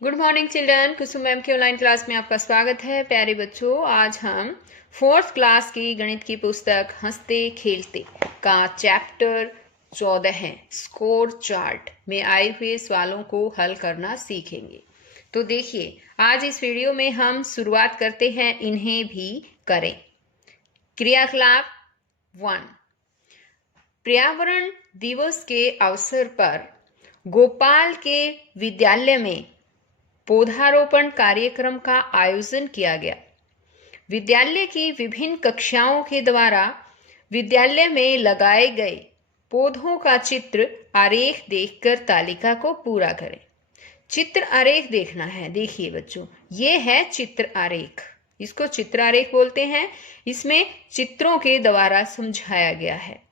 Good morning children. Kusum ma'am की online class में आपका स्वागत है। प्यारे बच्चों, आज हम 4th क्लास की गणित की पुस्तक हंसते खेलते का चैप्टर 14 है स्कोर चार्ट में आए हुए सवालों को हल करना सीखेंगे। तो देखिए, आज इस वीडियो में हम शुरुआत करते हैं इन्हें भी करें। क्रियाकलाप 1। पर्यावरण दिवस के अवसर पर गोपाल के विद्यालय में पौधारोपण कार्यक्रम का आयोजन किया गया। विद्यालय की विभिन्न कक्षाओं के द्वारा विद्यालय में लगाए गए पौधों का चित्र आरेख देखकर तालिका को पूरा करें। चित्र आरेख देखना है। देखिए बच्चों, ये है चित्र आरेख। इसको चित्र आरेख बोलते हैं। इसमें चित्रों के द्वारा समझाया गया है।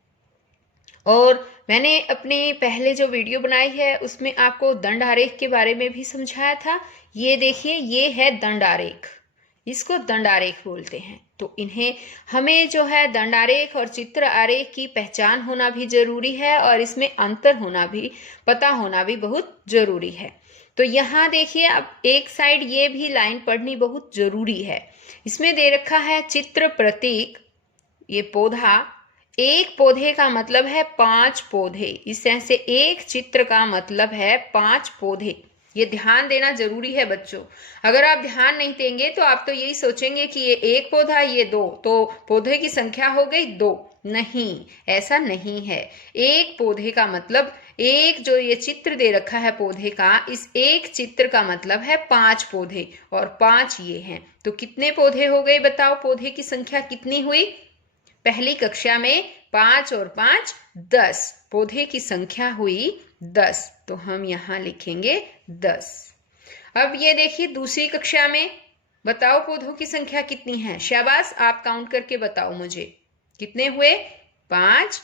और मैंने अपने पहले जो वीडियो बनाई है उसमें आपको दंड आरेख के बारे में भी समझाया था। ये देखिए, ये है दंड आरेख। इसको दंड आरेख बोलते हैं। तो इन्हें हमें जो है दंड आरेख और चित्र आरेख की पहचान होना भी जरूरी है और इसमें अंतर होना भी, पता होना भी बहुत जरूरी है। तो यहाँ देखिए, अब एक साइड ये भी लाइन पढ़नी बहुत जरूरी है। इसमें दे रखा है चित्र प्रतीक। ये पौधा, एक पौधे का मतलब है 5 पौधे। इस तरह से एक चित्र का मतलब है 5 पौधे। ये ध्यान देना जरूरी है बच्चों। अगर आप ध्यान नहीं देंगे तो आप तो यही सोचेंगे कि ये एक पौधा, ये 2, तो पौधे की संख्या हो गई 2। नहीं, ऐसा नहीं है। एक पौधे का मतलब, एक जो ये चित्र दे रखा है पौधे का, इस एक चित्र का मतलब है 5 पौधे और 5 ये हैं। तो कितने पौधे हो गए बताओ? पौधे की संख्या कितनी हुई? पहली कक्षा में 5 और 5 10, पौधे की संख्या हुई 10। तो हम यहाँ लिखेंगे 10। अब ये देखिए, दूसरी कक्षा में बताओ पौधों की संख्या कितनी है? शाबाश, आप काउंट करके बताओ मुझे कितने हुए? 5,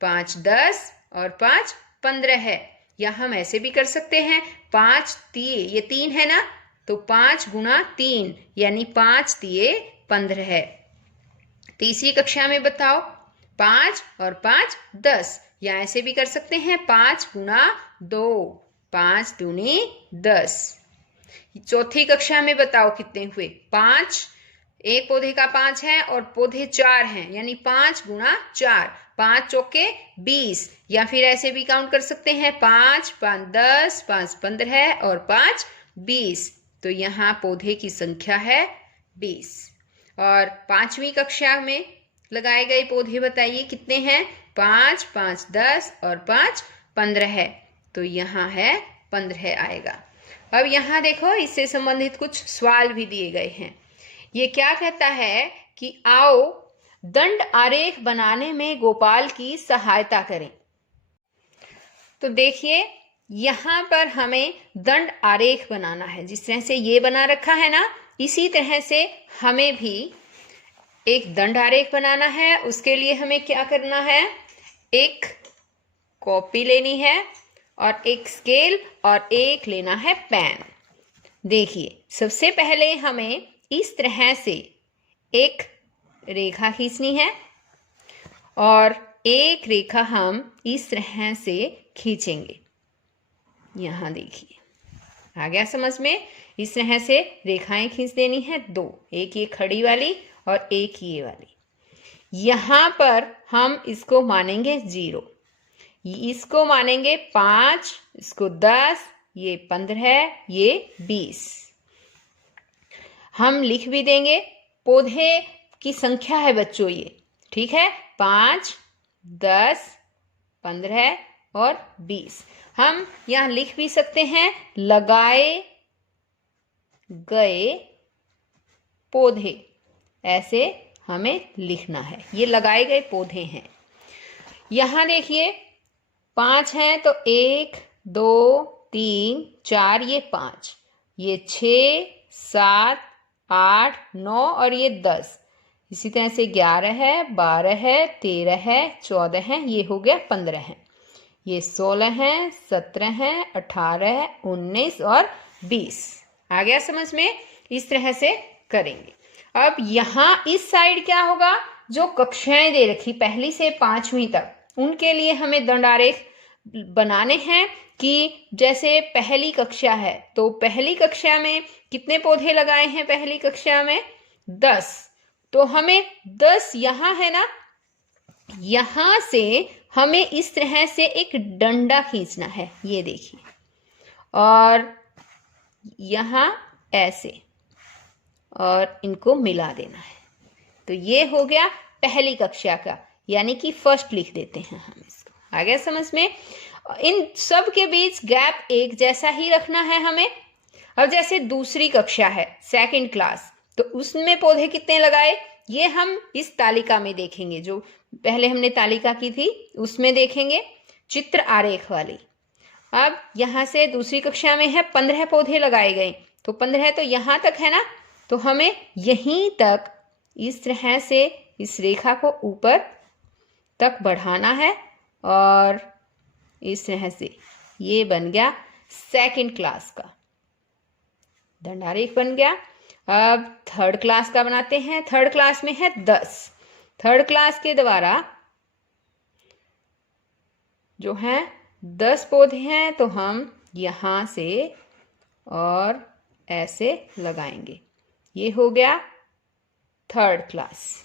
5 10 और 5 15 है। या हम ऐसे भी कर सकते हैं, 5 तिये, ये 3 है ना, तो 5 गुना 3 यानी 5 तिये 15 है। तीसरी कक्षा में बताओ, 5 और 5 10, या ऐसे भी कर सकते हैं 5 गुना 2, 5 दूनी 10। चौथी कक्षा में बताओ कितने हुए? 5, एक पौधे का 5 है और पौधे 4 हैं, यानी 5 गुना 4, 5 चौके 20। या फिर ऐसे भी काउंट कर सकते हैं, 5 5 10, 5 15 और 5 20। तो यहाँ पौधे की संख्या है 20। और 5वीं कक्षा में लगाए गए पौधे बताइए कितने हैं? 5 5 10 और 5 15 है। तो यहाँ है 15 आएगा। अब यहाँ देखो, इससे संबंधित कुछ सवाल भी दिए गए हैं। ये क्या कहता है कि आओ दंड आरेख बनाने में गोपाल की सहायता करें। तो देखिए, यहाँ पर हमें दंड आरेख बनाना है। जिस तरह से ये बना रखा है ना, इसी तरह से हमें भी एक दंड आरेख बनाना है। उसके लिए हमें क्या करना है? एक कॉपी लेनी है और एक स्केल और एक लेना है पेन। देखिए, सबसे पहले हमें इस तरह से एक रेखा खींचनी है और एक रेखा हम इस तरह से खींचेंगे। यहाँ देखिए, आ गया समझ में? इस तरह से रेखाएं खींच देनी है 2, एक ये खड़ी वाली और एक ये वाली। यहाँ पर हम इसको मानेंगे 0, इसको मानेंगे 5, इसको 10, ये 15, ये 20। हम लिख भी देंगे, पौधे की संख्या है बच्चों ये, ठीक है? 5 10 15 और 20। हम यहाँ लिख भी सकते हैं लगाए गए पौधे, ऐसे हमें लिखना है। ये लगाए गए पौधे हैं। यहाँ देखिए, 5 हैं तो 1 2 3 4, ये 5, ये 6 7 8 9 और ये 10। इसी तरह से 11 है, 12 है, 13 है, 14 है, ये हो गया 15 है, ये 16 है, 17 है, 18, 19 और 20। आ गया समझ में? इस तरह से करेंगे। अब यहाँ इस साइड क्या होगा? जो कक्षाएं दे रखी 1ली से 5वीं तक, उनके लिए हमें दंड आरेख बनाने हैं कि जैसे पहली कक्षा है तो पहली कक्षा में कितने पौधे लगाए हैं, पहली कक्षा में 10, तो हमें 10 यहाँ है ना, यहाँ से हमें इस तरह से एक डंडा खींचना है, ये देखिए, और यहाँ ऐसे, और इनको मिला देना है। तो ये हो गया पहली कक्षा का, यानी कि फर्स्ट लिख देते हैं हम इसको। आ गया समझ में? इन सब के बीच गैप एक जैसा ही रखना है हमें। अब जैसे दूसरी कक्षा है, सेकंड क्लास, तो उसमें पौधे कितने लगाए ये हम इस तालिका में देखेंगे। जो पहले हमने तालिका की थी उसमें देखेंगे, चित्र आरेख वाली। अब यहाँ से दूसरी कक्षा में है 15 पौधे लगाए गए, तो 15 तो यहाँ तक है ना, तो हमें यहीं तक इस तरह से इस रेखा को ऊपर तक बढ़ाना है, और इस तरह से ये बन गया सेकंड क्लास का दंडारेख बन गया। अब थर्ड क्लास का बनाते हैं। थर्ड क्लास में है 10, थर्ड क्लास के द्वारा जो है 10 पौधे हैं, तो हम यहाँ से और ऐसे लगाएंगे। ये हो गया थर्ड क्लास।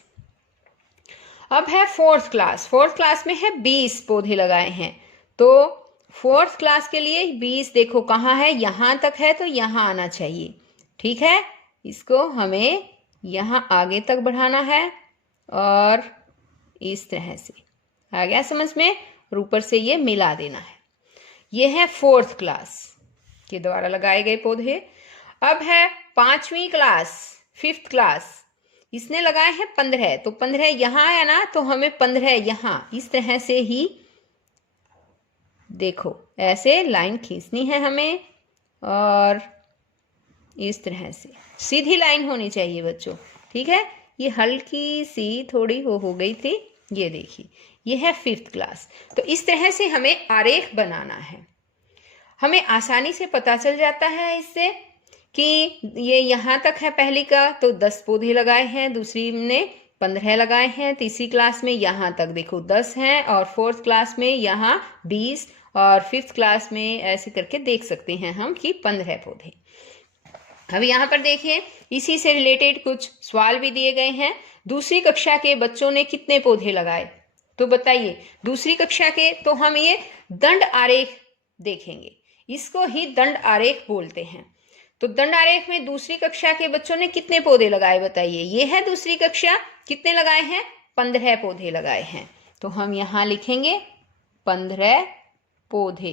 अब है फोर्थ क्लास। फोर्थ क्लास में है 20 पौधे लगाए हैं, तो फोर्थ क्लास के लिए 20 देखो कहाँ है, यहाँ तक है, तो यहाँ आना चाहिए। ठीक है, इसको हमें यहाँ आगे तक बढ़ाना है और इस तरह से। आ गया समझ में? और ऊपर से ये मिला देना है। ये है फोर्थ क्लास के द्वारा लगाए गए पौधे। अब है पांचवी क्लास, फिफ्थ क्लास, इसने लगाए हैं 15, तो 15 यहाँ आया ना, तो हमें 15 यहाँ इस तरह से ही देखो ऐसे लाइन खींचनी है हमें, और इस तरह से सीधी लाइन होनी चाहिए बच्चों। ठीक है, ये हल्की सी थोड़ी वो हो गई थी, ये देखिए, ये है फिफ्थ क्लास। तो इस तरह से हमें आरेख बनाना है। हमें आसानी से पता चल जाता है इससे कि ये यहाँ तक है पहली का, तो 10 पौधे लगाए हैं, दूसरी ने 15 लगाए हैं, तीसरी क्लास में यहाँ तक देखो 10 हैं, और फोर्थ क्लास में यहाँ 20, और फिफ्थ क्लास में ऐसे करके देख सकते हैं हम कि 15 पौधे। अब यहाँ पर देखिए, इसी से रिलेटेड कुछ सवाल भी दिए गए हैं। दूसरी कक्षा के बच्चों ने कितने पौधे लगाए, तो बताइए। दूसरी कक्षा के, तो हम ये दंड आरेख देखेंगे, इसको ही दंड आरेख बोलते हैं। तो दंड आरेख में दूसरी कक्षा के बच्चों ने कितने पौधे लगाए बताइए। ये है दूसरी कक्षा, कितने लगाए हैं, 15 पौधे लगाए हैं, तो हम यहाँ लिखेंगे 15 पौधे।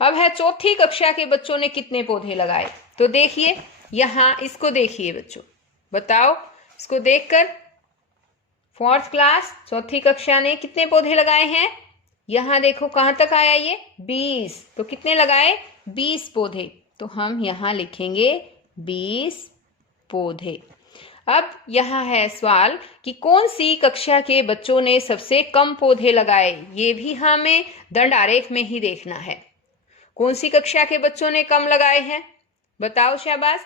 अब है चौथी कक्षा के बच्चों ने कितने पौधे लगाए, तो देखिए यहाँ, इसको देखिए बच्चों, बताओ इसको देखकर। फोर्थ क्लास, चौथी कक्षा ने कितने पौधे लगाए हैं, यहाँ देखो कहाँ तक आया ये 20, तो कितने लगाए 20 पौधे, तो हम यहाँ लिखेंगे 20 पौधे। अब यहाँ है सवाल कि कौन सी कक्षा के बच्चों ने सबसे कम पौधे लगाए, ये भी हमें दंड आरेख में ही देखना है। कौन सी कक्षा के बच्चों ने कम लगाए हैं, बताओ शाबाश।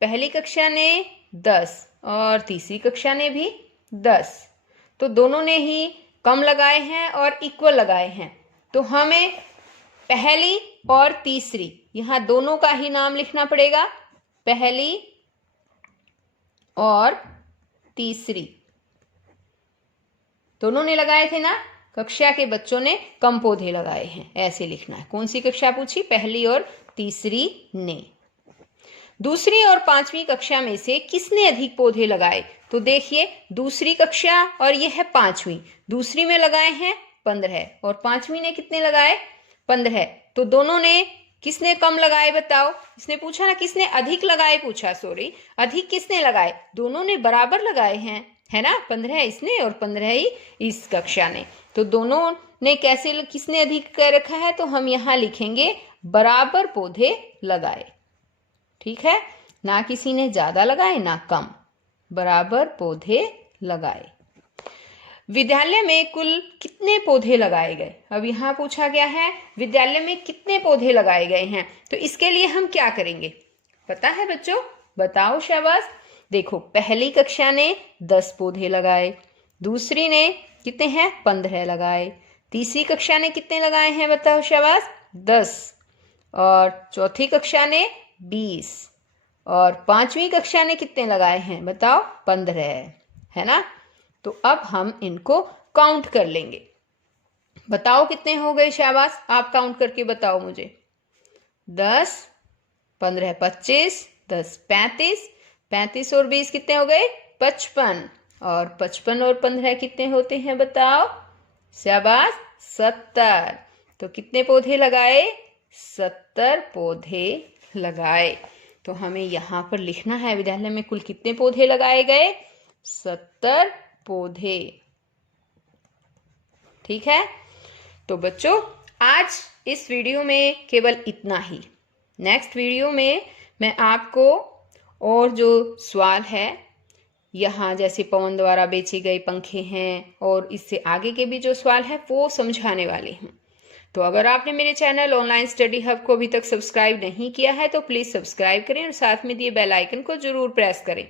पहली कक्षा ने 10 और तीसरी कक्षा ने भी 10, तो दोनों ने ही कम लगाए हैं और इक्वल लगाए हैं। तो हमें पहली और तीसरी, यहाँ दोनों का ही नाम लिखना पड़ेगा, पहली और तीसरी दोनों ने लगाए थे ना, कक्षा के बच्चों ने कम पौधे लगाए हैं, ऐसे लिखना है। कौन सी कक्षा पूछी, पहली और तीसरी ने। दूसरी और पांचवी कक्षा में से किसने अधिक पौधे लगाए, तो देखिए दूसरी कक्षा और यह है पांचवी, दूसरी में लगाए हैं 15 और पांचवी ने कितने लगाए 15, तो दोनों ने किसने कम लगाए बताओ। इसने पूछा ना किसने अधिक लगाए, पूछा सॉरी, अधिक किसने लगाए, दोनों ने बराबर लगाए हैं, है ना, 15 इसने और 15 ही इस कक्षा ने। तो दोनों ने कैसे, किसने अधिक कर रखा है, तो हम यहाँ लिखेंगे बराबर पौधे लगाए। ठीक है, ना किसी ने ज्यादा लगाए ना कम, बराबर पौधे लगाए। विद्यालय में कुल कितने पौधे लगाए गए, अब यहाँ पूछा गया है विद्यालय में कितने पौधे लगाए गए हैं, तो इसके लिए हम क्या करेंगे पता है बच्चों, बताओ शाबाश। देखो पहली कक्षा ने 10 पौधे लगाए, दूसरी ने कितने हैं? 15 लगाए। तीसरी कक्षा ने कितने लगाए हैं बताओ शाबाश? 10। और चौथी कक्षा ने 20। और पांचवी कक्षा ने कितने लगाए हैं बताओ? 15, है ना। तो अब हम इनको काउंट कर लेंगे। बताओ कितने हो गए शाबाश? आप काउंट करके बताओ मुझे। 10, 15 25, 10 35, 35 और 20 कितने हो गए? 55। और 55 और 15 कितने होते हैं बताओ? शाबाश, 70। तो कितने पौधे लगाए? 70 पौधे लगाए। तो हमें यहाँ पर लिखना है विद्यालय में कुल कितने पौधे लगाए गए? 70 पौधे। ठीक है। तो बच्चों आज इस वीडियो में केवल इतना ही। नेक्स्ट वीडियो में मैं आपको और जो सवाल है यहाँ जैसे पवन द्वारा बेचे गए पंखे हैं और इससे आगे के भी जो सवाल है वो समझाने वाली हूँ। तो अगर आपने मेरे चैनल ऑनलाइन स्टडी हब को अभी तक सब्सक्राइब नहीं किया है तो प्लीज़ सब्सक्राइब करें और साथ में दिए बेल आइकन को जरूर प्रेस करें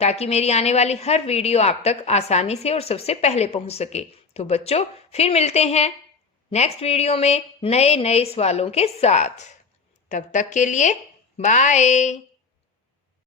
ताकि मेरी आने वाली हर वीडियो आप तक आसानी से और सबसे पहले पहुंच सके। तो बच्चों फिर मिलते हैं नेक्स्ट वीडियो में नए नए सवालों के साथ। तब तक के लिए बाय।